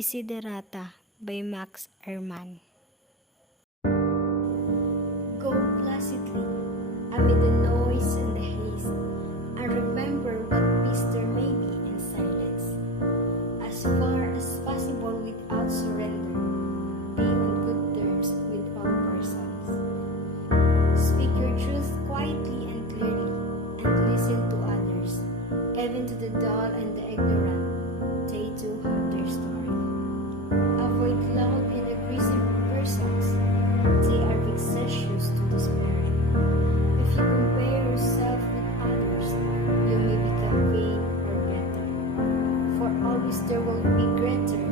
Desiderata by Max Ehrmann. Go placidly amid the noise and the haste, and remember what peace there may be in silence. As far as possible without surrender, being on good terms with all persons. Speak your truth quietly and clearly, and listen to others, even to the dull and the ignorant. They too have their story. Avoid loud and aggressive persons. They are vexatious to the spirit. If you compare yourself with others, you may become vain or better. For always there will be greater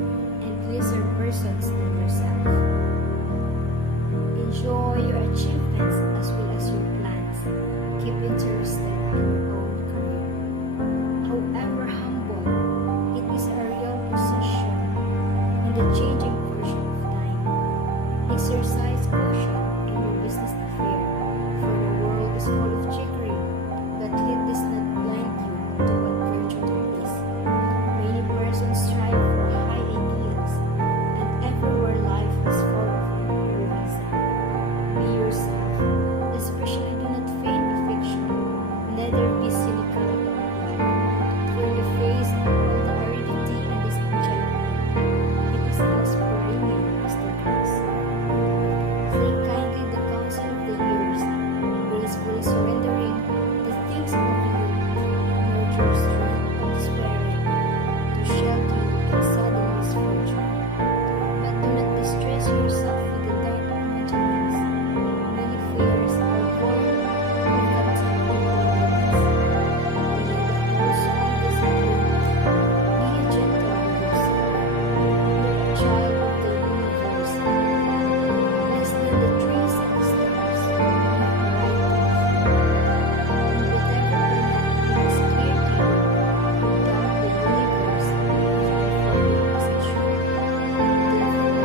and lesser persons than yourself. Enjoy your achievements as well as your plans. Keep interested in your own career. However humble, it is a real position in the changing version of time. Exercise caution in your business affair, for the world is full of trickery, but let this not blind you to what virtue there is. Many persons strive for high ideals, and everywhere life is full of heroism. Be yourself, especially do not feign affection, neither be cynical about life. For in the face of all the aridity and disenchantment, it is as perennial as the grass. Take kindly the counsel of the years, gracefully surrendering the things of youth, nurture strength of despairing, to shelter you in sudden misfortune. But do not distress yourself with the dark imaginings. Many fears are born with continual loneliness. Only the whole song discipline. Be a gentle with yourself. You're a child of the universe. Less than the trees and the stars. Right to the and whatever plan is clear to you, without the universe, unfolding as it should. Therefore,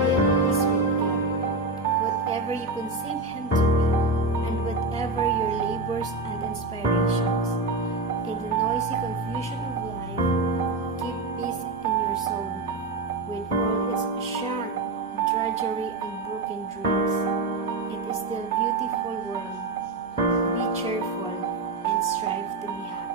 be at peace with God. Whatever you conceive Him to be, and whatever your labors and inspirations, in the noisy confusion of life, keep peace in your soul, with all its sharp drudgery and broken dreams. It is still a beautiful world. Be cheerful and strive to be happy.